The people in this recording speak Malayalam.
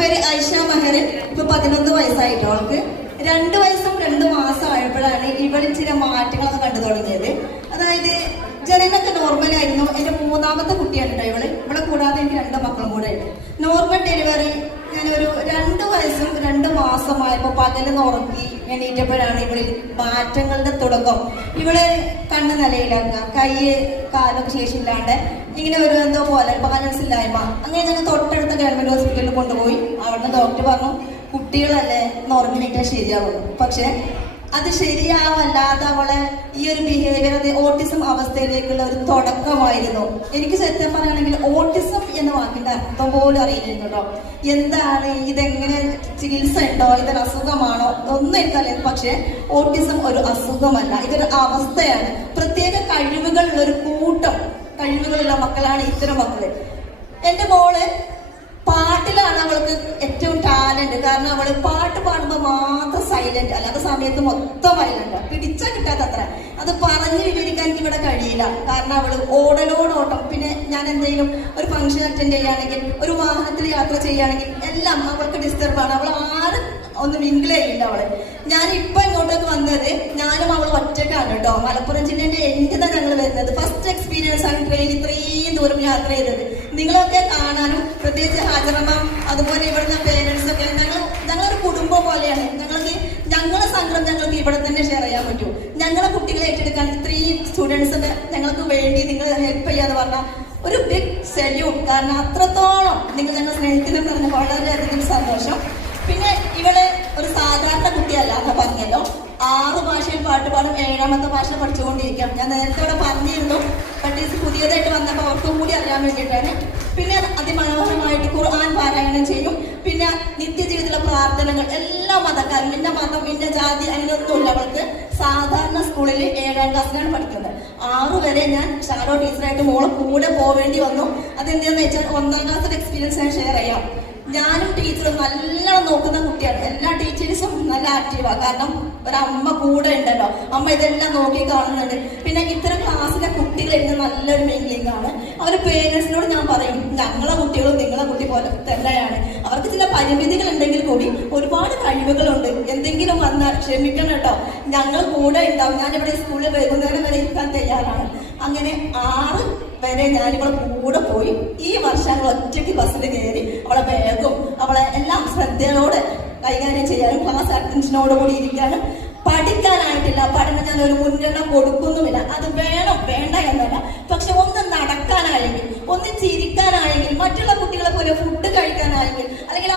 പേര് ഐഷ മെഹറിൻ. ഇപ്പൊ 11 വയസ്സായിട്ടോ. അവൾക്ക് 2 വയസ്സും 2 മാസം ആയപ്പോഴാണ് ഇവളിൽ ചില മാറ്റങ്ങളൊക്കെ കണ്ടു തുടങ്ങിയത്. അതായത് ജനനൊക്കെ നോർമലായിരുന്നു. എന്റെ 3ാമത്തെ കുട്ടിയാണ് കേട്ടോ ഇവളെ കൂടാതെ എനിക്ക് 2 മക്കളും കൂടെ ഉണ്ട്. നോർമൽ ഡെലിവറി ഞാനൊരു 2 വയസ്സും 2 മാസമായപ്പോ പകലെന്ന് ഉറക്കി എണീറ്റപ്പോഴാണ് ഇവളിൽ മാറ്റങ്ങളുടെ തുടക്കം. ഇവള് കണ്ണ് നിലയിലാക്കുക, കൈ കാലൊക്കെ ശേഷിയില്ലാണ്ട് ഇങ്ങനെ ഒരു എന്തോ പോലെ ബാലൻസ് ഇല്ലായ്മ. അങ്ങനെ ഞങ്ങൾ തൊട്ടടുത്ത ഗവൺമെന്റ് ഹോസ്പിറ്റലിൽ കൊണ്ടുപോയി. അവിടുന്ന് ഡോക്ടർ പറഞ്ഞു കുട്ടികളല്ലേ നോർമലിട്ടാൽ ശരിയാവും. പക്ഷെ അത് ശരിയാവല്ലാതെ അവളെ ഈ ഒരു ബിഹേവിയർ അത് ഓട്ടിസം അവസ്ഥയിലേക്കുള്ള ഒരു തുടക്കമായിരുന്നു. എനിക്ക് സത്യം പറയുകയാണെങ്കിൽ ഓട്ടിസം എന്ന വാക്കിന്റെ അർത്ഥം പോലും അറിയില്ല കേട്ടോ. എന്താണ് ഇതെങ്ങനെ ചികിത്സ ഉണ്ടോ, ഇതൊരു അസുഖമാണോ ഒന്നും എനിക്കറിയാം. പക്ഷെ ഓട്ടിസം ഒരു അസുഖമല്ല, ഇതൊരു അവസ്ഥയാണ്. പ്രത്യേക കഴിവുകളുള്ള ഒരു കൂട്ടം കഴിവുകളുള്ള മക്കളാണ് ഇത്തരം മക്കള്. എന്റെ മോള് പാട്ടിലാണ് അവൾക്ക് ഏറ്റവും ടാലന്റ്. കാരണം അവള് പാട്ട് പാടുമ്പോൾ മാത്രം സൈലന്റ്, അല്ലാത്ത സമയത്ത് മൊത്തം വയലന്റ്, പിടിച്ചാൽ കിട്ടാത്തത്ര. അത് പറഞ്ഞു വിവരിക്കാൻ എനിക്ക് ഇവിടെ കഴിയില്ല. കാരണം അവള് ഓടലോടോട്ടം. പിന്നെ ഞാൻ എന്തെങ്കിലും ഒരു ഫംഗ്ഷൻ അറ്റൻഡ് ചെയ്യുകയാണെങ്കിൽ, ഒരു വാഹനത്തിൽ യാത്ര ചെയ്യുകയാണെങ്കിൽ എല്ലാം അവൾക്ക് ഡിസ്റ്റർബാണ്. അവൾ ആരും ഒന്നും മിങ്കിൾ ചെയ്യില്ല അവള്. ഞാൻ ഇപ്പൊ ഇങ്ങോട്ടേക്ക് വന്നത് ഞാനും അവൾ ഒറ്റക്കാണ് കേട്ടോ. മലപ്പുറം ജില്ലേന്റെ എന്റെതാ ഞങ്ങൾ വരുന്നത്. ഫസ്റ്റ് എക്സ്പീരിയൻസ് ആണ് ട്രെയിൻ ഇത്രയും ദൂരം യാത്ര ചെയ്തത്. നിങ്ങളൊക്കെ കാണാനും, പ്രത്യേകിച്ച് ഹാജറമ്മ അതുപോലെ ഇവിടുന്ന് പേരൻസ് ഒക്കെ ഞങ്ങളൊരു കുടുംബം പോലെയാണ്. ഞങ്ങളെ സങ്കടം ഞങ്ങൾക്ക് ഇവിടെ തന്നെ ഷെയർ ചെയ്യാൻ പറ്റൂ. ഞങ്ങളെ കുട്ടികളെ ഏറ്റെടുക്കാൻ ഇത്രയും സ്റ്റുഡൻസിന് ഞങ്ങൾക്ക് വേണ്ടി നിങ്ങൾ ഹെൽപ്പ് ചെയ്യാന്ന് പറഞ്ഞാൽ ഒരു ബിഗ് സല്യൂട്ട്. കാരണം അത്രത്തോളം നിങ്ങൾ ഞങ്ങൾ സ്നേഹിക്കുന്നെന്ന് പറഞ്ഞാൽ വളരെയധികം സന്തോഷം. പിന്നെ ഇവള് ഒരു സാധാരണ കുട്ടിയല്ല എന്ന് പറഞ്ഞല്ലോ. 6 ഭാഷയിൽ പാട്ട് പാടും. 7ാമത്തെ ഭാഷ പഠിച്ചുകൊണ്ടിരിക്കാം. ഞാൻ നേരത്തെ ഇവിടെ പറഞ്ഞിരുന്നു. ബട്ട് പുതിയതായിട്ട് വന്നപ്പോൾ അവർക്കും കൂടി അറിയാൻ വേണ്ടിയിട്ടാണ്. പിന്നെ അതിമനോഹരമായിട്ട് ഖുർആൻ പാരായണം ചെയ്യും. പിന്നെ നിത്യജീവിതത്തിലെ പ്രാർത്ഥനകൾ എല്ലാ മതക്കാരും, ഇന്ന മതം ഇന്ന ജാതി അങ്ങനെയൊന്നുമില്ല. അവൾക്ക് സാധാരണ സ്കൂളിൽ 7ാം ക്ലാസ്സിലാണ് പഠിക്കുന്നത്. 6 വരെ ഞാൻ ഷാഡോ ടീച്ചറായിട്ട് മോളെ കൂടെ പോവേണ്ടി വന്നു. അതെന്താണെന്ന് വെച്ചാൽ 1ാം ക്ലാസ്സിലെ എക്സ്പീരിയൻസ് ഞാൻ ഷെയർ ചെയ്യാം. ഞാനും ടീച്ചറും നല്ലോണം നോക്കുന്ന കുട്ടിയാണ്. എല്ലാ ടീച്ചേഴ്സും നല്ല ആക്റ്റീവാണ്. കാരണം ഒരമ്മ കൂടെ ഉണ്ടല്ലോ. അമ്മ ഇതെല്ലാം നോക്കി കാണുന്നുണ്ട്. പിന്നെ ഇത്തരം ക്ലാസ്സിലെ കുട്ടികൾ ഇന്ന് നല്ലൊരു മിംഗ്ലിംഗ് ആണ്. അവര് പേരൻസിനോട് ഞാൻ പറയും, ഞങ്ങളെ കുട്ടികളും നിങ്ങളെ കുട്ടി പോലെ തന്നെയാണ്. അവർക്ക് ചില പരിമിതികൾ ഉണ്ടെങ്കിൽ കൂടി ഒരുപാട് കഴിവുകളുണ്ട്. എന്തെങ്കിലും വന്നാൽ ക്ഷമിക്കണം കേട്ടോ, ഞങ്ങൾ കൂടെ ഉണ്ടാവും. ഞാനിവിടെ സ്കൂളിൽ വൈകുന്നേരം വരെ ഇരിക്കാൻ തയ്യാറാണ്. അങ്ങനെ 6 വരെ ഞാനിവിടെ കൂടെ പോയി. ഈ വർഷം ഞങ്ങൾ ഒറ്റയ്ക്ക് ബസ്സിൽ കയറി അവളെ ബാഗും അവളെ എല്ലാം ശ്രദ്ധയോടെ കൈകാര്യം ചെയ്യാനും ക്ലാസ് അറ്റൻഷനോടുകൂടി ഇരിക്കാനും. പഠിക്കാനായിട്ടില്ല, പഠനം ഞാൻ ഒരു മുൻഗണന കൊടുക്കുന്നുമില്ല. അത് വേണം വേണ്ട എന്നല്ല. പക്ഷെ ഒന്ന് നടക്കാനായെങ്കിൽ, ഒന്ന് ചിരിക്കാനായെങ്കിൽ, മറ്റുള്ള കുട്ടികളെ പോലെ ഫുഡ് കഴിക്കാനായെങ്കിൽ, അല്ലെങ്കിൽ